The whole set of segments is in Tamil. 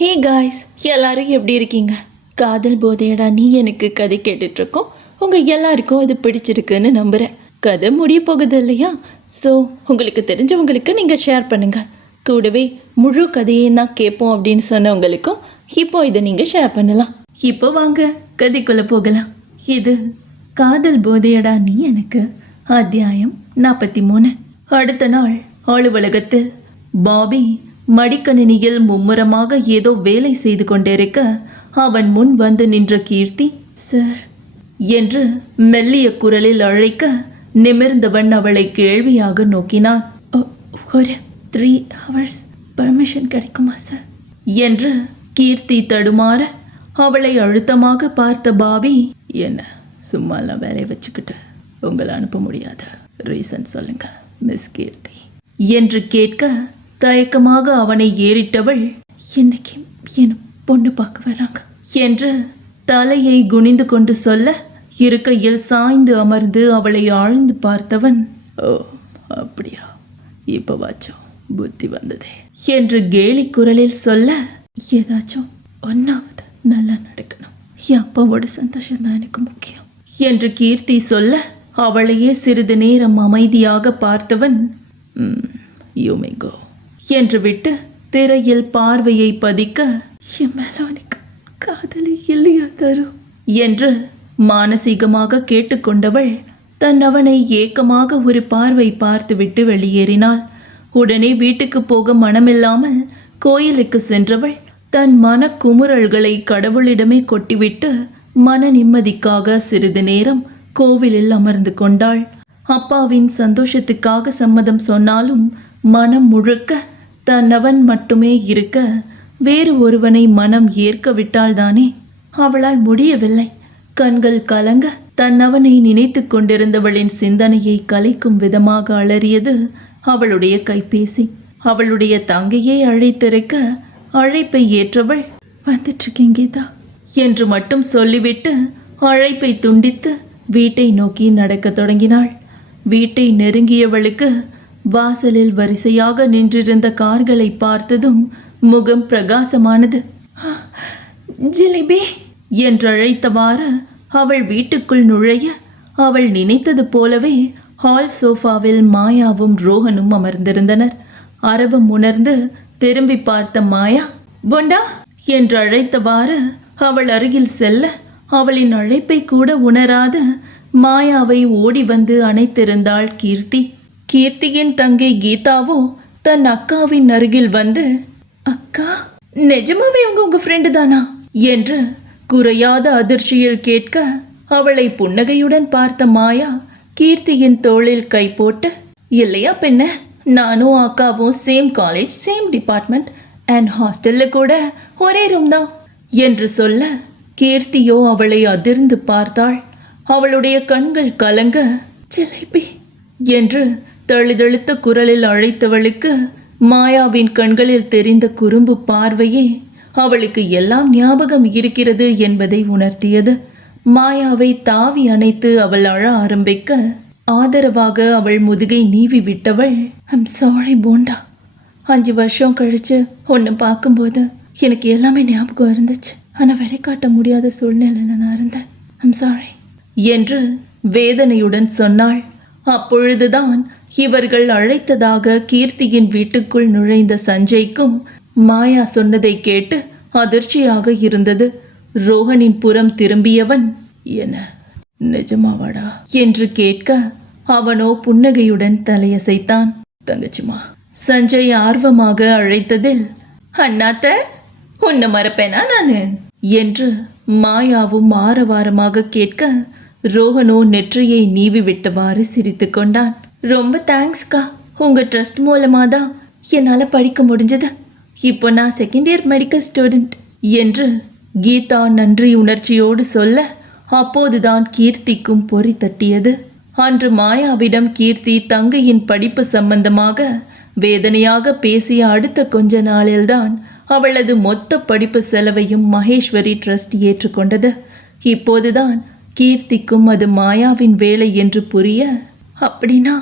ஹே காய்ஸ், எல்லாரும் எப்படி இருக்கீங்க? காதல் போதையடா நீ எனக்கு கதை கேட்டுட்ருக்கோம். உங்கள் எல்லாருக்கும் அது பிடிச்சிருக்குன்னு நம்புகிறேன். கதை முடிய போகுது இல்லையா? ஸோ உங்களுக்கு தெரிஞ்சவங்களுக்கு நீங்கள் ஷேர் பண்ணுங்கள். கூடவே முழு கதையை தான் கேட்போம் அப்படின்னு சொன்னவங்களுக்கும் இப்போ இதை நீங்கள் ஷேர் பண்ணலாம். இப்போ வாங்க கதைக்குள்ளே போகலாம். இது காதல் போதையடா நீ எனக்கு அத்தியாயம் 43. அடுத்த நாள் அலுவலகத்தில் பாபி மடிக்கணினியில் மும்முரமாக ஏதோ வேலை செய்து கொண்டிருக்க அவன் முன் வந்து நின்ற கீர்த்தி, சார் என்று மெல்லிய குரலில் அழைக்க நிமிர்ந்தவன் அவளை கேள்வியாக நோக்கினான். ஒரு 3 hours பர்மிஷன் கிடைக்குமா சார் என்று கீர்த்தி தடுமாற அவளை அழுத்தமாக பார்த்த பாபி, என்ன சும்மாலாம் வேலையை வச்சுக்கிட்டு உங்களை அனுப்ப முடியாத ரீசன் சொல்லுங்க மிஸ் கீர்த்தி என்று கேட்க தயக்கமாக அவனை ஏறிட்டவள், என்னைக்கு என் பொண்ணு பார்க்க வராங்க என்று தலையை குனிந்து கொண்டு சொல்ல இருக்கையில் சாய்ந்து அமர்ந்து அவளை ஆழ்ந்து பார்த்தவன், ஓ அப்படியா, இப்போ வாச்சும் புத்தி வந்ததே என்று கேலி குரலில் சொல்ல, ஏதாச்சும் ஒன்றாவது நல்லா நடக்கணும், என் அப்பாவோட சந்தோஷம் தான் எனக்கு முக்கியம் என்று கீர்த்தி சொல்ல அவளையே சிறிது நேரம் அமைதியாக பார்த்தவன், யூ மே கோ என்று விட்டு திரையில் பார்வையை பதிக்க, என் மேல உனக்கு காதலி இல்லையா தரு என்று மானசீகமாக கேட்டுக்கொண்டவள் தன் அவனை ஏக்கமாக ஒரு பார்வை பார்த்துவிட்டு வெளியேறினாள். உடனே வீட்டுக்கு போக மனமில்லாமல் கோயிலுக்கு சென்றவள் தன் மன குமுறல்களை கடவுளிடமே கொட்டிவிட்டு மன நிம்மதிக்காக சிறிது நேரம் கோவிலில் அமர்ந்து கொண்டாள். அப்பாவின் சந்தோஷத்துக்காக சம்மதம் சொன்னாலும் மனம் முழுக்க தன்னவன் மட்டுமே இருக்க வேறு ஒருவனை மனம் ஏற்க விட்டால்தானே அவளால் முடியவில்லை. கண்கள் கலங்க தன்னவனை நினைத்து கொண்டிருந்தவளின் சிந்தனையை கலைக்கும் விதமாக அலறியது அவளுடைய கைபேசி. அவளுடைய தங்கையை அழைத்திருக்க அழைப்பை ஏற்றவள், வந்துட்டுருக்கேன் கீதா என்று மட்டும் சொல்லிவிட்டு அழைப்பை துண்டித்து வீட்டை நோக்கி நடக்க தொடங்கினாள். வீட்டை நெருங்கியவளுக்கு வாசலில் வரிசையாக நின்றிருந்த கார்களை பார்த்ததும் முகம் பிரகாசமானது. ஜிலேபி என்றழைத்தவாறு அவள் வீட்டுக்குள் நுழைய அவள் நினைத்தது போலவே ஹால் சோஃபாவில் மாயாவும் ரோஹனும் அமர்ந்திருந்தனர். அரவம் உணர்ந்து திரும்பி பார்த்த மாயா, பொண்டா என்று அழைத்தவாறு அவள் அருகில் செல்ல அவளின் அழைப்பை கூட உணராது மாயாவை ஓடி வந்து அணைத்திருந்தாள் கீர்த்தி. கீர்த்தியின் தங்கை கீதாவோ தன் அக்காவின் அருகில் வந்து, அக்கா நிஜமாவே உங்க ஃப்ரெண்டு தானா என்று குறையாத அதிர்ச்சியில் கேட்க அவளை புன்னகையுடன் பார்த்த மாயா கீர்த்தியின் தோளில் கை போட்டு, இல்லையா பெண்ண, நானும் அக்காவும் same college, same department and ஹாஸ்டலில் கூட ஒரே ரூம் தான் என்று சொல்ல கீர்த்தியோ அவளை அதிர்ந்து பார்த்தாள். அவளுடைய கண்கள் கலங்க, ஜிலேபி என்று தழுதழுத்த குரலில் அழைத்தவளுக்கு மாயாவின் கண்களில் தெரிந்த குறும்பு பார்வையே அவளுக்கு எல்லாம் ஞாபகம் இருக்கிறது என்பதை உணர்த்தியது. மாயாவை தாவி அணைத்து அவள் அழ ஆரம்பிக்க ஆதரவாக அவள் முதுகை நீவி விட்டவள், ஐம் சாரி போண்டா, 5 வருஷம் கழிச்சு ஒன்று பார்க்கும்போது எனக்கு எல்லாமே ஞாபகம் இருந்துச்சு, ஆனால் வெளிக்காட்ட முடியாத சூழ்நிலையில் நான் இருந்தேன், ஐம் சாரி என்று வேதனையுடன் சொன்னாள். அப்பொழுதுதான் இவர்கள் அழைத்ததாக கீர்த்தியின் வீட்டுக்குள் நுழைந்த சஞ்சய்க்கும் மாயா சொன்னதை கேட்டு அதிர்ச்சியாக இருந்தது. ரோஹனின் புறம் திரும்பியவன், என்ன நிஜமாவாடா என்று கேட்க அவனோ புன்னகையுடன் தலையசைத்தான். தங்கச்சிமா சஞ்சய் ஆர்வமாக அழைத்ததில், அண்ணாத்த உன்னை மறப்பேனா நானு என்று மாயாவும் ஆரவாரமாக கேட்க ரோஹனோ நெற்றியை நீவி விட்டவாறு சிரித்து கொண்டான். ரொம்ப தேங்க்ஸ்க்கா, உங்கள் ட்ரஸ்ட் மூலமாக தான் என்னால் படிக்க முடிஞ்சது, இப்போ நான் 2nd year மெடிக்கல் ஸ்டூடெண்ட் என்று கீதா நன்றி உணர்ச்சியோடு சொல்ல அப்போதுதான் கீர்த்திக்கும் பொறி தட்டியது. அன்று மாயாவிடம் கீர்த்தி தங்கையின் படிப்பு சம்பந்தமாக வேதனையாக பேசிய அடுத்த கொஞ்ச நாளில்தான் அவளது மொத்த படிப்பு செலவையும் மகேஸ்வரி ட்ரஸ்ட் ஏற்றுக்கொண்டது. இப்போதுதான் கீர்த்திக்கும் அது மாயாவின் வேலை என்று புரிய, அப்படின்னா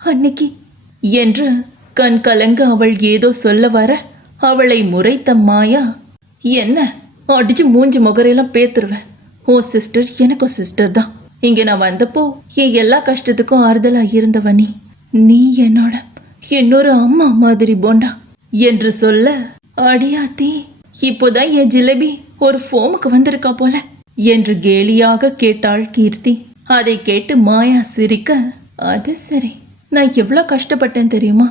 அன்னைக்கு என்று கண் கலங்க அவள் ஏதோ சொல்ல வர அவளை முறைத்த மாயா, என்ன அடிச்சு மூஞ்சி முகரையெல்லாம் பேத்துருவேன். ஓ சிஸ்டர் எனக்கும் சிஸ்டர் தான். இங்கே நான் வந்தப்போ என் எல்லா கஷ்டத்துக்கும் ஆறுதலாக இருந்தவ நீ. நீ என்னோட இன்னொரு அம்மா மாதிரி போண்டா என்று சொல்ல, அடியாத்தி இப்போதான் என் ஜிலேபி ஒரு ஃபோமுக்கு வந்திருக்கா போல என்று கேலியாக கேட்டாள் கீர்த்தி. அதை கேட்டு மாயா சிரிக்க, அது சரி, நான் எவ்வளோ கஷ்டப்பட்டேன் தெரியுமா?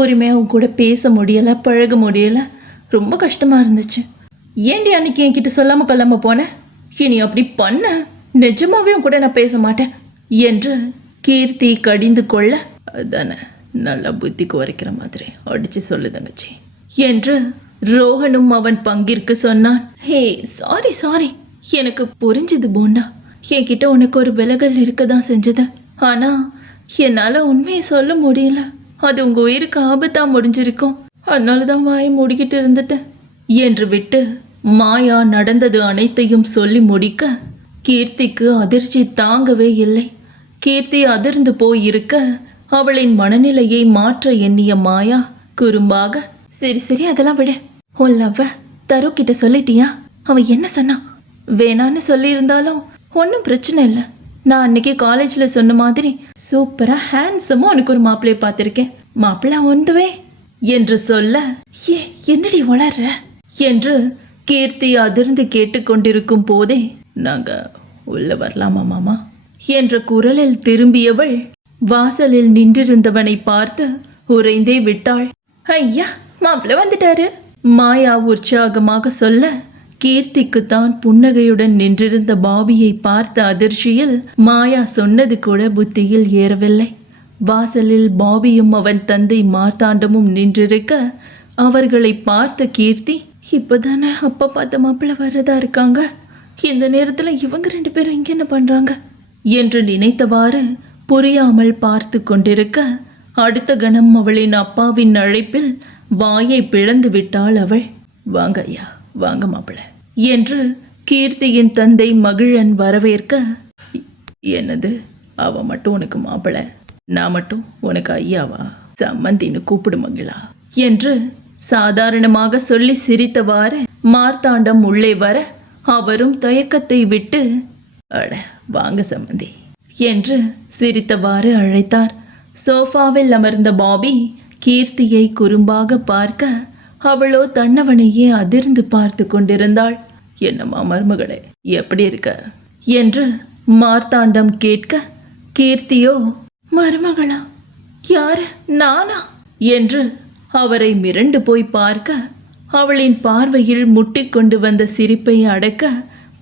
உரிமையாக உன் கூட பேச முடியலை, பழக முடியலை, ரொம்ப கஷ்டமாக இருந்துச்சு. ஏண்டி அன்னைக்கு என்கிட்ட சொல்லாமல் கொள்ளாமல் போனேன்? இனி அப்படி பண்ண நிஜமாவே உன் கூட நான் பேச மாட்டேன் என்று கீர்த்தி கடிந்து கொள்ள, அதானே நல்லா புத்தி குறைக்கிற மாதிரி அடிச்சு சொல்லு தங்கச்சி என்று ரோஹனும் அவன் பங்கிற்கு சொன்னான். ஹே சாரி சாரி, எனக்கு புரிஞ்சுது போண்டா. என்கிட்ட உனக்கு ஒரு விலகல் இருக்க தான் செஞ்சது. ஆனால் என்னால் உண்மையை சொல்ல முடியல. அது உங்கள் உயிருக்கு ஆபத்தாக முடிஞ்சிருக்கும். அதனால தான் வாயை மூடிக்கிட்டு இருந்துட்டேன் என்று விட்டு மாயா நடந்தது அனைத்தையும் சொல்லி முடிக்க, கீர்த்திக்கு அதிர்ச்சி தாங்கவே இல்லை. கீர்த்தி அதிர்ந்து போயிருக்க அவளின் மனநிலையை மாற்ற எண்ணிய மாயா குறும்பாக, சரி சரி அதெல்லாம் விட, உன் லவ்வ தரு கிட்ட சொல்லிட்டியா? அவன் என்ன சொன்னான்? வேணான்னு சொல்லியிருந்தாலும் ஒன்றும் பிரச்சனை இல்லை. நான் அன்னைக்கு காலேஜில் சொன்ன மாதிரி சூப்பராக ஹேண்ட்ஸமாக உனக்கு ஒரு மாப்பிள்ளையை பார்த்துருக்கேன். மாப்பிள்ளை ஒன்றுவே என்று சொல்ல, ஏ என்னடி வளர்ற என்று கீர்த்தி அதிர்ந்து கேட்டுக்கொண்டிருக்கும் போதே, நாங்கள் உள்ள வரலாமா மாமா என்ற குரலில் திரும்பியவள் வாசலில் நின்றிருந்தவனை பார்த்து உறைந்தே விட்டாள். ஐயா மாப்பிள்ளை வந்துட்டாரு மாயா உற்சாகமாக சொல்ல, கீர்த்திக்கு தான் புன்னகையுடன் நின்றிருந்த பாபியை பார்த்த அதிர்ச்சியில் மாயா சொன்னது கூட புத்தியில் ஏறவில்லை. வாசலில் பாபியும் அவன் தந்தை மார்த்தாண்டமும் நின்றிருக்க அவர்களை பார்த்த கீர்த்தி, இப்போதானே அப்பா பார்த்த மாப்பிள்ளை வர்றதா இருக்காங்க, இந்த நேரத்தில் இவங்க 2 பேரும் இங்கே என்ன பண்ணுறாங்க என்று நினைத்தவாறு புரியாமல் பார்த்து கொண்டிருக்க, அடுத்த கணம் அவளின் அப்பாவின் அழைப்பில் வாயை பிளந்து விட்டாள் அவள். வாங்க ஐயா, வாங்க மாப்பிள்ளை என்று கீர்த்தியின் தந்தை மகிழன் வரவேற்க, என்னது அவன் மட்டும் உனக்கு மாப்பிள்ளை, நான் மட்டும் உனக்கு ஐயாவா? சம்மந்தின்னு கூப்பிடு மகிழா என்று சாதாரணமாக சொல்லி சிரித்தவாறு மார்த்தாண்டம் உள்ளே வர அவரும் தயக்கத்தை விட்டு, அட வாங்க சம்மந்தி என்று சிரித்தவாறு அழைத்தார். சோஃபாவில் அமர்ந்த பாபி கீர்த்தியை குறும்பாக பார்க்க அவளோ தன்னவனையே அதிர்ந்து பார்த்து கொண்டிருந்தாள். என்னம்மா மருமகளே, எப்படி இருக்க என்று மார்த்தாண்டம் கேட்க, கீர்த்தியோ மருமகளா? யாரு, நானா என்று அவரை மிரண்டு போய் பார்க்க, அவளின் பார்வையில் முட்டிக்கொண்டு வந்த சிரிப்பை அடக்க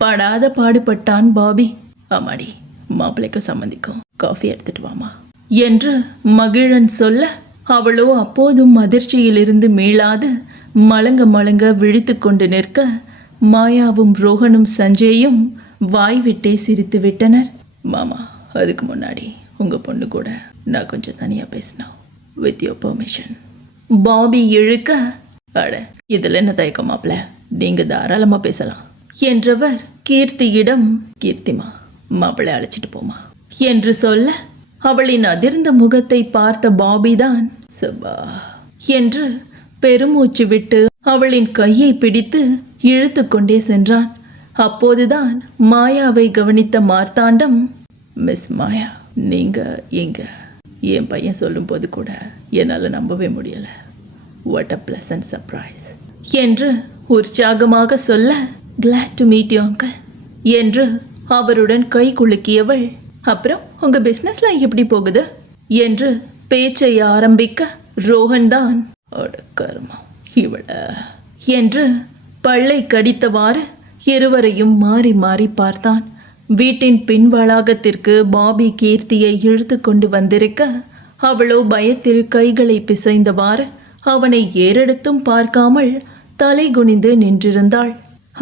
படாத பாடுபட்டான் பாபி. ஆமாடி, மாப்பிள்ளைக்கும் சம்மந்திக்கும் காஃபி எடுத்துட்டு வாமா என்று மகிழன் சொல்ல, அவளோ அப்போதும் அதிர்ச்சியிலிருந்து மீளாது மலங்க மலங்க விழித்து கொண்டு நிற்க, மாயாவும் ரோஹனும் சஞ்சயும் வாய்விட்டே சிரித்து விட்டனர். மாமா, அதுக்கு முன்னாடி உங்கள் பொண்ணு கூட நான் கொஞ்சம் தனியாக பேசினோம், வித் யோர் பெர்மிஷன் பாபி இழுக்க, அட இதில் என்ன தயக்கம் மாப்பிள்ள, நீங்கள் தாராளமாக பேசலாம் என்றவர் கீர்த்தியிடம், கீர்த்திமா மாப்பிள்ளை அழைச்சிட்டு போமா என்று சொல்ல, அவளின் அதிர்ந்த முகத்தை பார்த்த பாபிதான் சபா என்று பெருமூச்சு விட்டு அவளின் கையை பிடித்து இழுத்து கொண்டே சென்றான். அப்போதுதான் மாயாவை கவனித்த மார்த்தாண்டம், மிஸ் மாயா, நீங்கள் எங்க? என் பையன் சொல்லும்போது கூட என்னால் நம்பவே முடியலை. வாட் அ பிளசன்ட் சர்ப்ரைஸ் என்று உற்சாகமாக சொல்ல, glad to meet you uncle என்று அவருடன் கை குலுக்கியவள், அப்புறம் உங்கள் பிஸ்னஸ்லாம் எப்படி போகுது என்று பேச்சை ஆரம்பிக்க, ரோஹன் தான் கர்மா இவள என்று பல்லை கடித்தவாறு இருவரையும் மாறி மாறி பார்த்தான். வீட்டின் பின் வளாகத்திற்கு பாபி கீர்த்தியை இழுத்து கொண்டு வந்திருக்க, அவளோ பயத்தில் கைகளை பிசைந்தவாறு அவனை ஏறெடுத்தும் பார்க்காமல் தலை குனிந்து நின்றிருந்தாள்.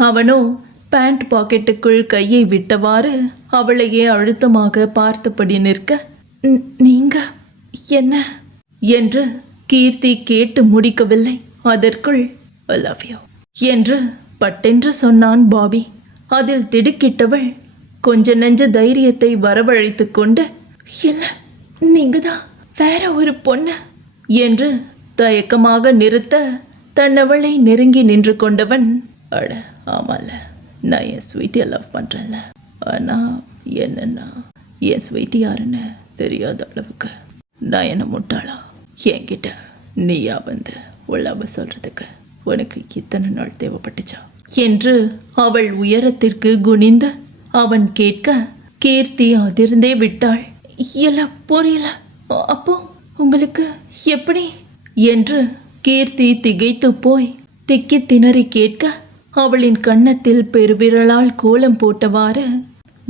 அவனோ பேண்ட் பாக்கெட்டுக்குள் கையை விட்டவாறு அவளையே அழுத்தமாக பார்த்தபடி நிற்க, நீங்க என்ன என்று கீர்த்தி கேட்டு முடிக்கவில்லை. அதற்குள் ஐ லவ் யூ என்று பட்டென்று சொன்னான் பாபி. அதில் திடுக்கிட்டவள் கொஞ்ச நெஞ்ச தைரியத்தை வரவழைத்து கொண்டு, இல்லை நீங்க தான் வேற ஒரு பொண்ணு என்று தயக்கமாக நிறுத்த, தன்னவளை நெருங்கி நின்று கொண்டவன், அட ஆமாம்ல, நான் என் ஸ்வீட்டியை லவ் பண்ணுறேன்ல. ஆனால் என்னென்னா என் ஸ்வீட்டி யாருன்னு தெரியாத அளவுக்கு நான் என்ன முட்டாளா? என்கிட்ட நீயா வந்து உள்ளாம சொல்கிறதுக்கு உனக்கு இத்தனை நாள் தேவைப்பட்டுச்சா என்று அவள் உயரத்திற்கு குனிந்த அவன் கேட்க கீர்த்தி அதிர்ந்தே விட்டாள். எல்லாம் புரியல. அப்போ உங்களுக்கு எப்படி என்று கீர்த்தி திகைத்து போய் திக்கி திணறி கேட்க அவளின் கன்னத்தில் பெருவிரலால் கோலம் போட்டவாறு,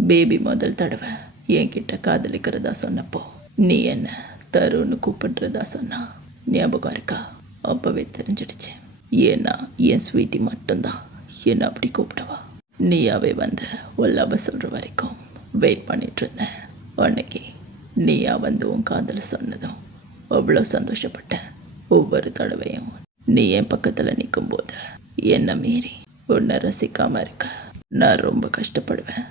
பேபி முதல் தடவை என்கிட்ட காதலிக்கிறதா சொன்னப்போ நீ என்ன தருன்னு கூப்பிடுறதா சொன்னா ஞாபகம் இருக்கா? அப்பவே தெரிஞ்சிடுச்சு. ஏன்னா என் ஸ்வீட்டி மட்டும்தான் என்ன அப்படி கூப்பிடவா. நீயாவே வந்து ஒல்லாப சொல்கிற வரைக்கும் வெயிட் பண்ணிட்டு இருந்தேன். அன்னைக்கு நீயா வந்து உன் காதலை சொன்னதும் அவ்வளோ சந்தோஷப்பட்டேன். ஒவ்வொரு தடவையும் நீ என் பக்கத்தில் நிற்கும்போது என்னை மீறி உன்னை ரசிக்காமல் இருக்க நான் ரொம்ப கஷ்டப்படுவேன்.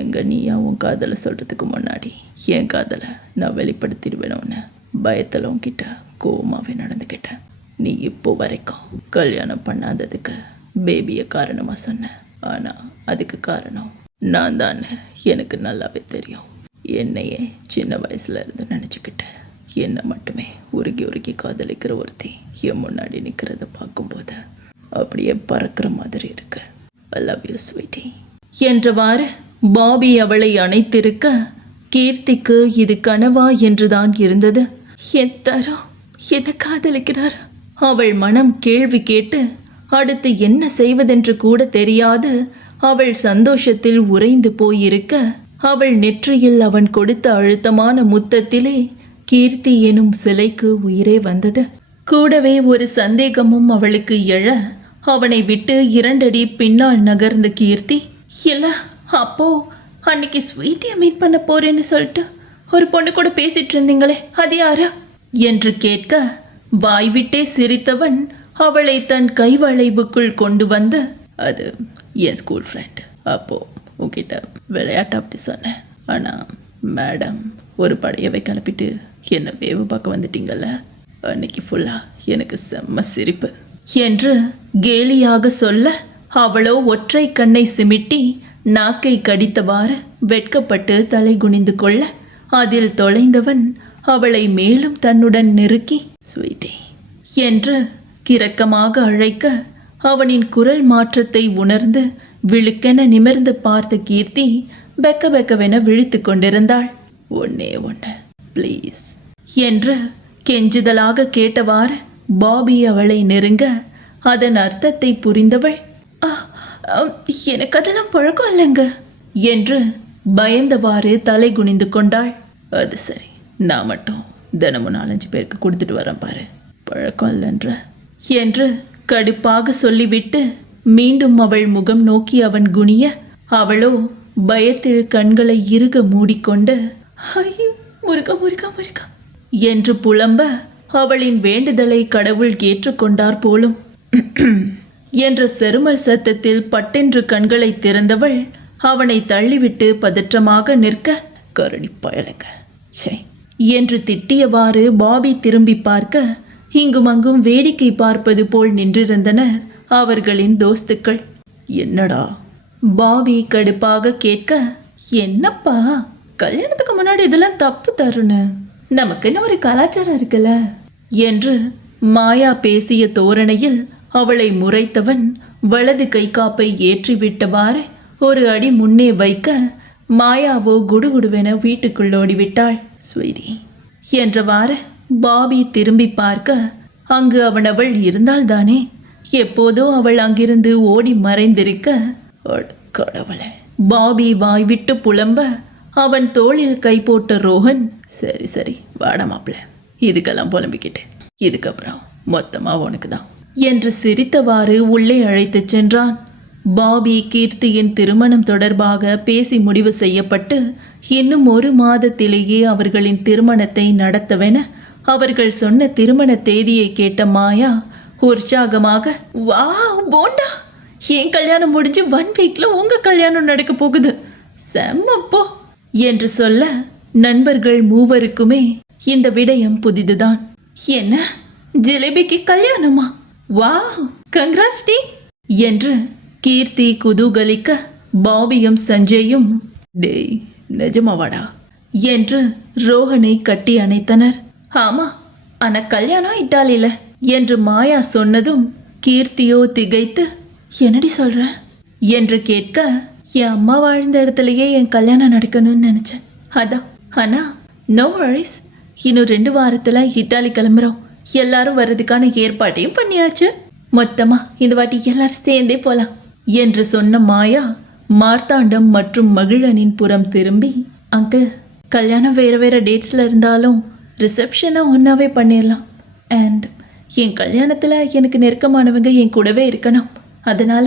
எங்க நீயா உன் காதலை சொல்கிறதுக்கு முன்னாடி என் காதலை நான் வெளிப்படுத்திடுவேணும்னு பயத்தில் உன்கிட்ட கோவமாகவே நடந்துக்கிட்டேன். நீ இப்போ வரைக்கும் கல்யாணம் பண்ணாததுக்கு பேபியை காரணமாக சொன்னேன். ஆனால் அதுக்கு காரணம் நான் தானே எனக்கு நல்லாவே தெரியும். என்னையே சின்ன வயசுல இருந்து நினச்சிக்கிட்டேன். என்னை மட்டுமே உருகி உருகி காதலிக்கிற ஒருத்தி என் முன்னாடி நிற்கிறத பார்க்கும்போது அப்படியே பறக்கிற மாதிரி இருக்கு. ஐ லவ் யூ ஸ்வீட்டி என்றவாறு பாபி அவளை அணைத்திருக்க கீர்த்திக்கு இது கனவா என்றுதான் இருந்தது. என் தரோ என்ன காதலிக்கிறார்? அவள் மனம் கேள்வி கேட்டு அடுத்து என்ன செய்வதென்று கூட தெரியாது அவள் சந்தோஷத்தில் உறைந்து போயிருக்க அவள் நெற்றியில் அவன் கொடுத்த அழுத்தமான முத்தத்திலே கீர்த்தி எனும் சிலைக்கு உயிரே வந்தது. கூடவே ஒரு சந்தேகமும் அவளுக்கு எழ அவனை விட்டு 2 அடி பின்னால் நகர்ந்த கீர்த்தி, இல்லை அப்போ அன்னைக்கு ஸ்வீட்டியை மீட் பண்ண போறேன்னு சொல்லிட்டு ஒரு பொண்ணு கூட பேசிட்டு இருந்தீங்களே, அது யாரா என்று கேட்க வாய்விட்டே சிரித்தவன் அவளை தன் கைவளைவுக்குள் கொண்டு வந்து, அது என் ஸ்கூல் ஃப்ரெண்ட். அப்போது உங்ககிட்ட விளையாட்டு அப்படி சொன்னேன். ஆனால் மேடம் ஒரு படையவை கிளப்பிட்டு என்னை வேவு பார்க்க வந்துட்டீங்கல்ல, அன்னைக்கு ஃபுல்லாக எனக்கு செம்ம சிரிப்பு என்று கேலியாக சொல்ல அவளோ ஒற்றை கண்ணை சிமிட்டி நாக்கை கடித்தவாறு வெட்கப்பட்டு தலை குனிந்து கொள்ள அதில் தொலைந்தவன் அவளை மேலும் தன்னுடன் நெருக்கி ஸ்வீட்டி என்று கிரக்கமாக அழைக்க அவனின் குரல் மாற்றத்தை உணர்ந்து விழுக்கென நிமிர்ந்து பார்த்த கீர்த்தி பெக்க பெக்கவென விழித்து கொண்டிருந்தாள். ஒன்னே ஒன்று ப்ளீஸ் என்று கெஞ்சுதலாக கேட்டவாறு பாபி அவளை நெருங்க அதன் அர்த்தத்தை புரிந்தவள், எனக்கு அதெல்லாம் பழக்கம் இல்லைங்க என்று பயந்தவாறு தலை குனிந்து கொண்டாள். அது சரி, நான் மட்டும் தினமும் 4-5 பேருக்கு கொடுத்துட்டு வரேன் பாரு, பழக்கம் இல்லைன்ற என்று கடுப்பாக சொல்லிவிட்டு மீண்டும் அவள் முகம் நோக்கி அவன் குனிய அவளோ பயத்தில் கண்களை இறுக மூடிக்கொண்டு ஐயோ முருகா முருகா முருகா என்று புலம்ப அவளின் வேண்டுதலை கடவுள் ஏற்றுக்கொண்டார் போலும் என்ற செருமல் சத்தத்தில் பட்டென்று கண்களை திறந்தவள் அவனை தள்ளிவிட்டு பதற்றமாக நிற்க, கரடி பயலுங்க சே என்று திட்டியவாறு பாபி திரும்பி பார்க்க இங்கும் அங்கும் வேடிக்கை பார்ப்பது போல் நின்றிருந்தனர் அவர்களின் தோஸ்துக்கள். என்னடா பாபி கடுப்பாக கேட்க, என்னப்பா கல்யாணத்துக்கு முன்னாடி இதெல்லாம் தப்பு தருணு, நமக்குன்னு ஒரு கலாச்சாரம் இருக்குல்ல என்று மாயா பேசிய தோரணையில் அவளை முறைத்தவன் வலது கை காப்பை ஏற்றிவிட்டவாறு ஒரு அடி முன்னே வைக்க மாயாவோ குடுகுடுவென வீட்டுக்குள் ஓடிவிட்டாள். ஸ்வீட்டி என்றவாறு பாபி திரும்பி பார்க்க அங்கு அவள் இருந்தால்தானே. எப்போதோ அவள் அங்கிருந்து ஓடி மறைந்திருக்க, கடவுளே பாபி வாய்விட்டு புலம்ப அவன் தோளில் கை போட்ட ரோஹன், சரி சரி வாடா மாப்பிள்ள, இதுக்கெல்லாம் புலம்பிக்கிட்டு இதுக்கப்புறம் மொத்தமாக உனக்கு தான் என்று சிரித்தவாறு உள்ளே அழைத்துச் சென்றான். பாபி கீர்த்தியின் திருமணம் தொடர்பாக பேசி முடிவு செய்யப்பட்டு இன்னும் 1 மாதத்திலேயே அவர்களின் திருமணத்தை நடத்தவென அவர்கள் சொன்ன திருமண தேதியை கேட்ட மாயா உற்சாகமாக, வா போண்டா, என் கல்யாணம் முடிஞ்சு 1 வீக்ல உங்க கல்யாணம் நடக்க போகுது, செம்மப்போ என்று சொல்ல நண்பர்கள் மூவருக்குமே இந்த விடயம் புதிதுதான். என்ன ஜிலேபிக்கு கல்யாணமா? வா கங்க்ராட்ஸ் டி என்று கீர்த்தி குதூகலிக்க பாபியும் சஞ்சயும் டேய் நிஜமாவாடா என்று ரோஹனை கட்டி அணைத்தனர். ஆமா, ஆனா கல்யாணம் இட்டாலியில என்று மாயா சொன்னதும் கீர்த்தியோ திகைத்து என்னடி சொல்ற என்று கேட்க, என் அம்மா வாழ்ந்த இடத்துலயே என் கல்யாணம் நடக்கணும்னு நினைச்சேன். அதான். ஆனா நோ வரிஸ், இன்னும் 2 வாரத்துல இட்டாலி கிளம்புறோம். எல்லாரும் வர்றதுக்கான ஏற்பாட்டையும் பண்ணியாச்சு. மொத்தமா இந்த வாட்டி எல்லாரும் சேர்ந்தே போலாம் என்று சொன்ன மாயா மார்த்தாண்டம் மற்றும் மகிழனின் புறம் திரும்பி, அங்கிள், கல்யாணம் வேற வேற டேட்ஸ்ல இருந்தாலும் ரிசப்ஷனை ஒன்னாவே பண்ணிடலாம். அண்ட் என் கல்யாணத்துல எனக்கு நெருக்கமானவங்க என் கூடவே இருக்கணும். அதனால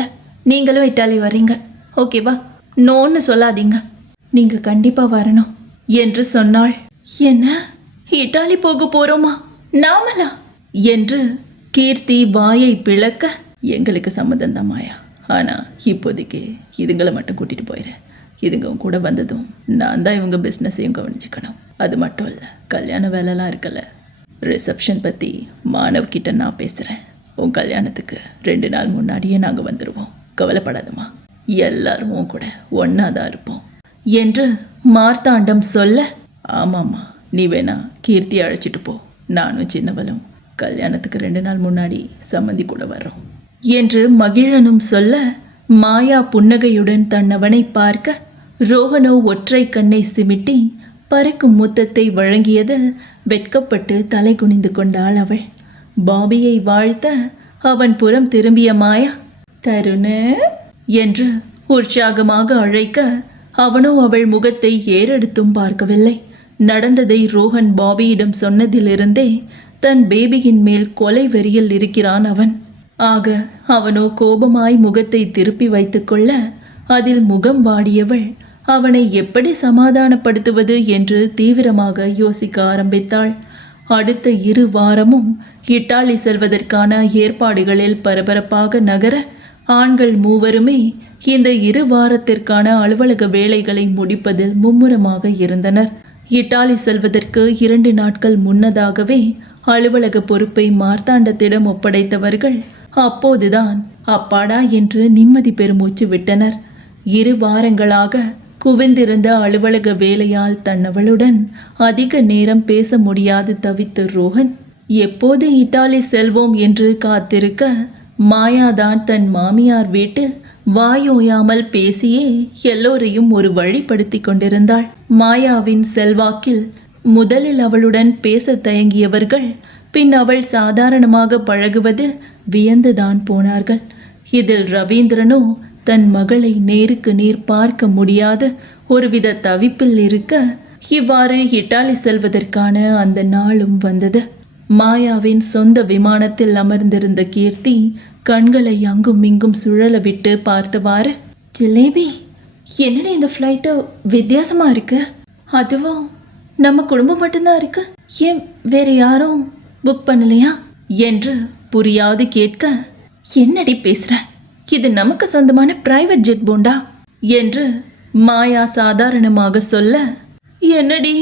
நீங்களும் இட்டாலி வரீங்க, ஓகேவா? நோன்னு சொல்லாதீங்க, நீங்க கண்டிப்பா வரணும் என்று சொன்னாள். என்ன, இட்டாலி போக போறோமா நாமலா என்று கீர்த்தி வாயை பிளக்க, எங்களுக்கு சம்மதம் தான் மாயா. ஆனா இப்போதைக்கு இதுங்களை மட்டும் கூட்டிட்டு போயிடுறேன். இதுங்க கூட வந்ததும் நான் தான் இவங்க பிஸ்னஸையும் கவனிச்சுக்கணும். அது மட்டும் இல்லை, கல்யாண வேலைலாம் இருக்கல, ரிசப்ஷன் பற்றி மாணவக்கிட்ட நான் பேசுகிறேன். உன் கல்யாணத்துக்கு 2 நாள் முன்னாடியே நாங்கள் வந்துடுவோம், கவலைப்படாதம்மா. எல்லாரும் உன் கூட ஒன்றா தான் இருப்போம் என்று மார்த்தாண்டம் சொல்ல, ஆமாம்மா, நீ வேணா கீர்த்தி அழைச்சிட்டு போ, நானும் சின்னவளும் கல்யாணத்துக்கு 2 நாள் முன்னாடி சம்மந்தி கூட வர்றோம் என்று மகிழனும் சொல்ல, மாயா புன்னகையுடன் தன்னவனை பார்க்க, ரோஹனோ ஒற்றை கண்ணை சிமிட்டி பறக்கும் முத்தத்தை வழங்கியதில் வெட்கப்பட்டு தலை குனிந்து கொண்டாள் அவள். பாபியை வாழ்த்த அவன் புறம் திரும்பிய மாயா, தருணு என்று உற்சாகமாக அழைக்க, அவனோ அவள் முகத்தை ஏறெடுத்தும் பார்க்கவில்லை. நடந்ததை ரோஹன் பாபியிடம் சொன்னதிலிருந்தே தன் பேபியின் மேல் கொலை வெறியில் இருக்கிறான் அவன். ஆக அவனோ கோபமாய் முகத்தை திருப்பி வைத்துக்கொள்ள, அதில் முகம் வாடியவள் அவனை எப்படி சமாதானப்படுத்துவது என்று தீவிரமாக யோசிக்க ஆரம்பித்தாள். அடுத்த 2 வாரமும் இட்டாலி செல்வதற்கான ஏற்பாடுகளில் பரபரப்பாக நகர, ஆண்கள் மூவருமே இந்த 2 வாரத்திற்கான அலுவலக வேலைகளை முடிப்பதில் மும்முரமாக இருந்தனர். இட்டாலி செல்வதற்கு 2 நாட்கள் முன்னதாகவே அலுவலக பொறுப்பை மார்த்தாண்டத்திடம் ஒப்படைத்தவர்கள் அப்போதுதான் அப்பாடா என்று நிம்மதி பெருமூச்சு விட்டனர். 2 வாரங்களாக குவிந்திருந்த அலுவலக வேலையால் தன்னவளுடன் அதிக நேரம் பேச முடியாது தவித்த ரோஹன் எப்போது இட்டாலி செல்வோம் என்று காத்திருக்க, மாயாதான் தன் மாமியார் வீட்டில் வாயோயாமல் பேசியே எல்லோரையும் ஒரு வழிப்படுத்தி கொண்டிருந்தாள். மாயாவின் செல்வாக்கில் முதலில் அவளுடன் பேச தயங்கியவர்கள் பின் அவள் சாதாரணமாக பழகுவதில் வியந்துதான் போனார்கள். இதில் ரவீந்திரனோ தன் மகளை நேருக்கு நேர் பார்க்க முடியாத ஒருவித தவிப்பில் இருக்க, இவ்வாறு இட்டாலி செல்வதற்கான அந்த நாளும் வந்தது. மாயாவின் சொந்த விமானத்தில் அமர்ந்திருந்த கீர்த்தி கண்களை அங்கும் இங்கும் சுழல விட்டு பார்த்தவாறு, ஜிலேபி, என்னடி இந்த ஃப்ளைட்டு வித்தியாசமாக இருக்கு? அதுவும் நம்ம குடும்பம் மட்டும்தான் இருக்கு, ஏன் வேற யாரும் புக் பண்ணலையா என்று புரியாது கேட்க, என்னடி பேசுற, இது நமக்கு சொந்தமான பிரைவேட் ஜெட் போண்டா என்று மாயா சாதாரணமாக சொல்ல, என்னடி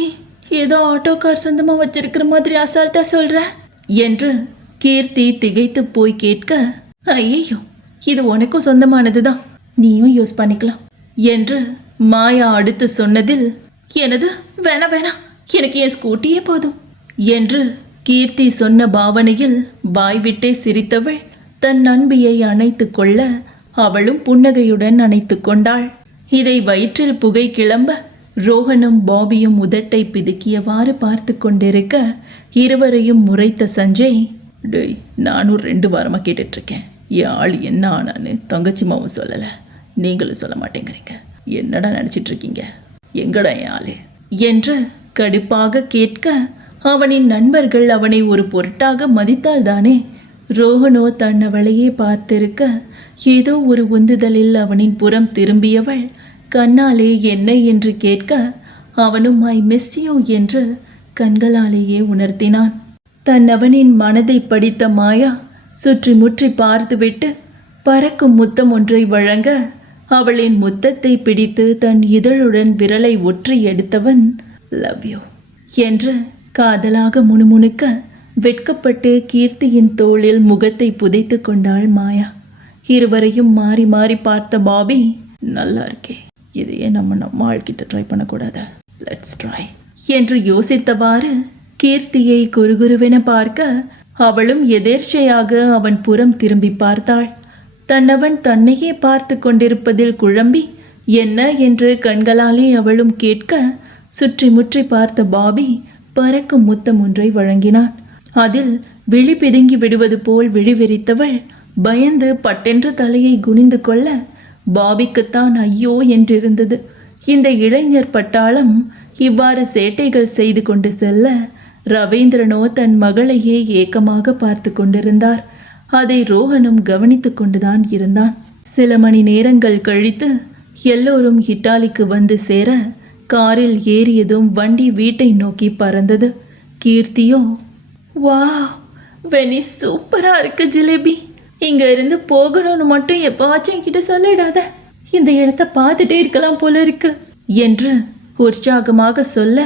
ஏதோ ஆட்டோ கார் சொந்தமாக வச்சிருக்கிற மாதிரி அசால்ட்டா சொல்ற என்று கீர்த்தி திகைத்து போய் கேட்க, ஐயோ, இது உனக்கும் சொந்தமானதுதான், நீயும் யூஸ் பண்ணிக்கலாம் என்று மாயா அடுத்து சொன்னதில், எனது வேணா வேணா, எனக்கு என் ஸ்கூட்டியே போதும் என்று கீர்த்தி சொன்ன பாவனையில் வாய்விட்டே சிரித்தவள் தன் நண்பியை அணைத்து கொள்ள, அவளும் புன்னகையுடன் அணைத்து கொண்டாள். இதை வயிற்றில் புகை கிளம்ப ரோஹனும் பாபியும் உதட்டை பிதுக்கியவாறு பார்த்து கொண்டிருக்க, இருவரையும் முறைத்த சஞ்சய், டேய், நானும் 2 வாரமாக கேட்டுட்ருக்கேன், என் ஆள் என்ன ஆனான்னு தங்கச்சிமாவும் சொல்லலை, நீங்களும் சொல்ல மாட்டேங்கிறீங்க, என்னடா நினச்சிட்ருக்கீங்க, எங்கடா என் ஆளு என்று கடுப்பாக கேட்க, அவனின் நண்பர்கள் அவனை ஒரு பொருட்டாக மதித்தால்தானே. ரோஹனோ தன்னவளையே பார்த்திருக்க, ஏதோ ஒரு உந்துதலில் அவனின் புறம் திரும்பியவள் கண்ணாலே என்ன என்று கேட்க, அவனும் ஐ மிஸ் யூ என்று கண்களாலேயே உணர்த்தினான். அவனின் மனதை படித்த மாயா சுற்றி முற்றி பார்த்துவிட்டு பறக்கும் முத்தம் ஒன்றை வழங்க, அவளின் முத்தத்தை பிடித்து தன் இதழுடன் விரலை ஒற்றி எடுத்தவன் லவ் யூ என்று காதலாக முணுமுணுக்க, வெட்கப்பட்டு கீர்த்தியின் தோளில் முகத்தை புதைத்து கொண்டாள் மாயா. இருவரையும் மாறி மாறி பார்த்த பாபி, நல்லா இருக்கே, இதையே நம்ம ஆள்கிட்ட ட்ரை பண்ணக்கூடாது, லெட்ஸ் ட்ரை என்று யோசித்தவாறு கீர்த்தியை குறுகுருவென பார்க்க அவளும் எதேர்ச்சையாக அவன் புறம் திரும்பி பார்த்தாள். தன்னவன் தன்னையே பார்த்து கொண்டிருப்பதில் குழம்பி என்ன என்று கண்களாலே அவளும் கேட்க சுற்றி முற்றி பார்த்த பாபி பறக்கும் முத்தம் ஒன்றை வழங்கினான். அதில் விழி பிதுங்கி விடுவது போல் விழிவெறித்தவள் பயந்து பட்டென்று தலையை குனிந்து கொள்ள பாபிக்குத்தான் ஐயோ என்றிருந்தது. இந்த இளைஞர் பட்டாளம் இவ்வாறு சேட்டைகள் செய்து கொண்டு செல்ல ரவீந்திரனோ தன் மகளையே ஏக்கமாக பார்த்து கொண்டிருந்தார். அதை ரோஹனும் கவனித்து கொண்டுதான் இருந்தான். சில மணி நேரங்கள் கழித்து எல்லோரும் இட்டாலிக்கு வந்து சேர காரில் ஏறியதும் வண்டி வீட்டை நோக்கி பறந்தது. கீர்த்தியோ, வா வெனி சூப்பராக இருக்கு ஜிலேபி, இங்கே இருந்து போகணும்னு மட்டும் எப்போவாச்சும் என்கிட்ட சொல்லிடாத, இந்த இடத்த பார்த்துட்டே இருக்கலாம் போல இருக்கு என்று உற்சாகமாக சொல்ல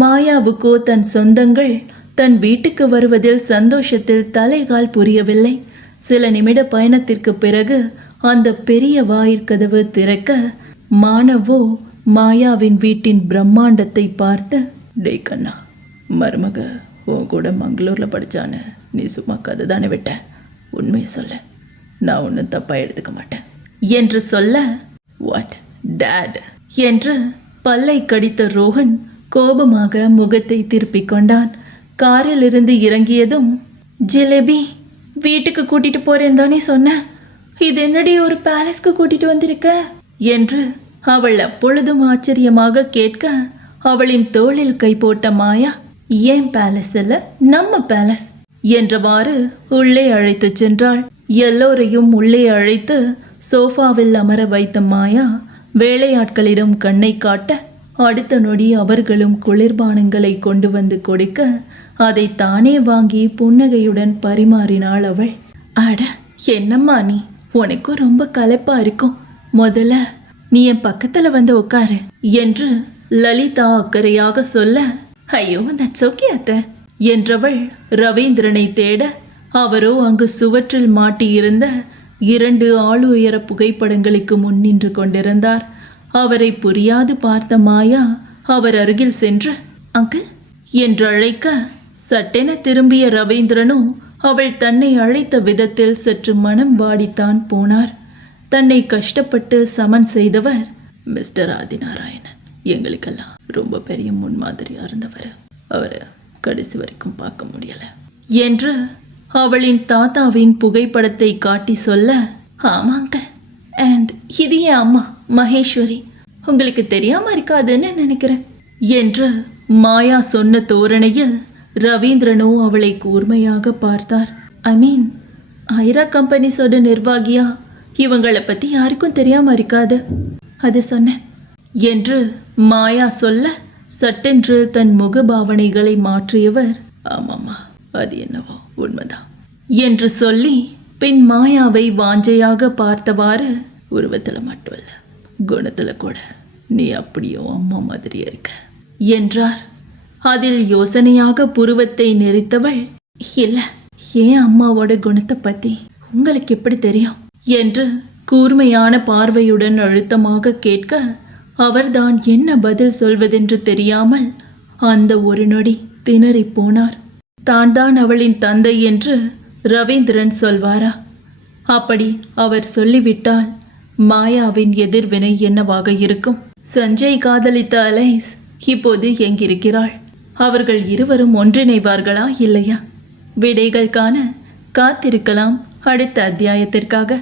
மாயாவுக்கோ தன் சொந்தங்கள் தன் வீட்டுக்கு வருவதில் சந்தோஷத்தில் தலைகால் புரியவில்லை. சில நிமிட பயணத்திற்கு பிறகு அந்த பெரிய வாயிற்கதவு திறக்க மானவோ மாயாவின் வீட்டின் பிரம்மாண்டத்தை பார்த்து, டே கண்ணா, மருமக உன் கூட மங்களூரில் படித்தான்னு நீ சும்மா கதை தானே விட்ட, உண்மையை சொல்ல, நான் ஒன்றும் தப்பாக எடுத்துக்க மாட்டேன் என்று சொல்ல, வாட் டேட் என்று பல்லை கடித்த ரோஹன் கோபமாக முகத்தை திருப்பிக் கொண்டான். காரில் இருந்து இறங்கியதும், ஜிலேபி வீட்டுக்கு கூட்டிட்டு போறேன் தானே சொன்ன, இது என்னடி ஒரு பேலஸ்க்கு கூட்டிட்டு வந்திருக்க என்று அவள் அப்பொழுதும் ஆச்சரியமாக கேட்க அவளின் தோளில் கை போட்ட மாயா, ஏன் பேலஸ் அல்ல, நம்ம பேலஸ் என்றவாறு உள்ளே அழைத்து சென்றாள். எல்லோரையும் உள்ளே அழைத்து சோஃபாவில் அமர வைத்த மாயா வேலையாட்களிடம் கண்ணை காட்ட அடுத்த நொடி அவர்களும் குளிர்பானங்களை கொண்டு வந்து கொடுக்க அதை தானே வாங்கி புன்னகையுடன் பரிமாறினாள் அவள். அட என்னம்மா நீ, உனக்கும் ரொம்ப களைப்பா இருக்கும், முதல்ல நீ என் பக்கத்துல வந்து உட்காரு என்று லலிதா அக்கறையாக சொல்ல, ஐயோ தட்ஸ் ஓகே அத்தை என்றவள் ரவீந்திரனை தேட அவரோ அங்கு சுவற்றில் மாட்டியிருந்த 2 ஆளு உயர புகைப்படங்களுக்கு முன் நின்று கொண்டிருந்தார். அவரை புரியாது பார்த்த மாயா அவர் அருகில் சென்று, அங்கிள் என்று அழைக்க சட்டென திரும்பிய ரவீந்திரனோ அவள் தன்னை அழைத்த விதத்தில் சற்று மனம் வாடித்தான் போனார். தன்னை கஷ்டப்பட்டு சமன் செய்தவர் மிஸ்டர் ஆதிநாராயணன், எங்களுக்கெல்லாம் ரொம்ப பெரிய முன்மாதிரியாக இருந்தவர், அவரை கடைசி வரைக்கும் பார்க்க முடியலை என்று அவளின் தாத்தாவின் புகைப்படத்தை காட்டி சொல்ல, ஆமாங்க, அண்ட் இது என் அம்மா மகேஸ்வரி, உங்களுக்கு தெரியாம இருக்காதுன்னு நினைக்கிறேன் என்று மாயா சொன்ன தோரணையில் ரவீந்திரனோ அவளை கூர்மையாக பார்த்தார். ஐ மீன் ஐரா கம்பெனிஸோட நிர்வாகியா, இவங்களை பற்றி யாருக்கும் தெரியாம இருக்காது, அது சொன்னேன் என்று மாயா சொல்ல சட்டென்று தன் முகபாவனைகளை மாற்றியவர், ஆமாம்மா அது என்னவோ உண்மைதான் என்று சொல்லி பின் மாயாவை வாஞ்சையாக பார்த்தவாறு, உருவத்தில் மட்டும் இல்லை குணத்தில் கூட நீ அப்படியோ அம்மா மாதிரியே இருக்க என்றார். அதில் யோசனையாக புருவத்தை நெறித்தவள், இல்லை ஏன் அம்மாவோட குணத்தை பற்றி உங்களுக்கு எப்படி தெரியும் என்று கூர்மையான பார்வையுடன் அழுத்தமாக கேட்க அவர்தான் என்ன பதில் சொல்வதென்று தெரியாமல் அந்த ஒரு நொடி திணறி போனார். தான் அவளின் தந்தை என்று ரவீந்திரன் சொல்வாரா? அப்படி அவர் சொல்லிவிட்டால் மாயாவின் எதிர்வினை என்னவாக இருக்கும்? சஞ்சய் காதலித்த அலைஸ் இப்போது எங்கிருக்கிறாள்? அவர்கள் இருவரும் ஒன்றிணைவார்களா இல்லையா? விடைகள் காண காத்திருக்கலாம் அடுத்த அத்தியாயத்திற்காக.